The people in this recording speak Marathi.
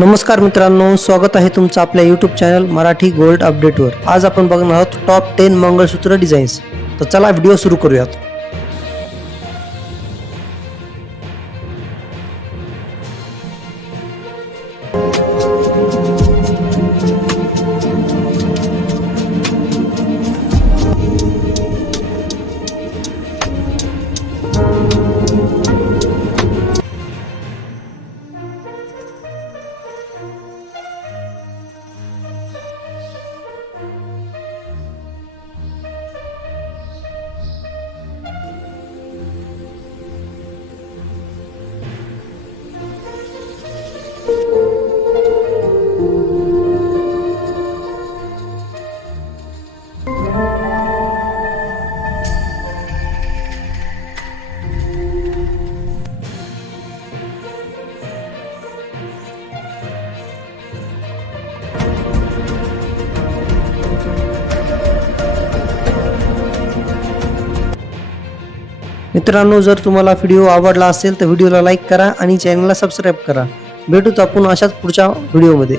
नमस्कार मित्रांनो स्वागत आहे तुमचं आपल्या यूट्यूब चॅनल मराठी गोल्ड अपडेटवर आज आपण बघणार आहोत टॉप टेन मंगळसूत्र डिझाईन्स तर चला व्हिडिओ सुरू करूयात. मित्रांनो जर तुम्हाला व्हिडिओ आवडला असेल तर व्हिडिओला लाईक करा आणि चॅनलला सबस्क्राईब करा. भेटूच आपण अशाच पुढच्या व्हिडिओमध्ये.